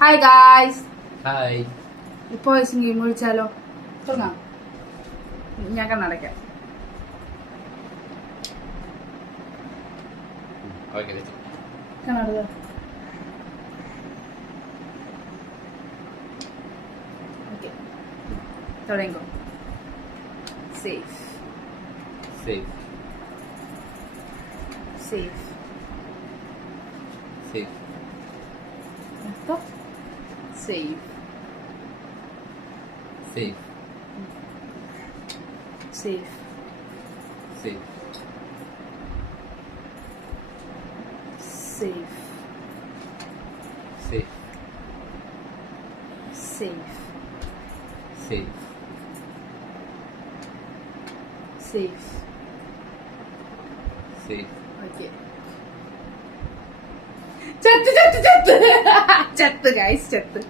Hi guys. Hi. ഇപ്പൊ game വിളിച്ചാലോ? തുടങ്ങാം. ഞാൻ കണ്ണടയ്ക്കാം. കണ്ണട ഓക്കെ, തുടങ്ങിക്കോ. Safe safe safe safe safe safe safe safe safe safe safe safe safe safe okay. ചത്ത് ചത്ത് ചത്ത് ചത്ത് ഗൈസ്, ചത്ത്.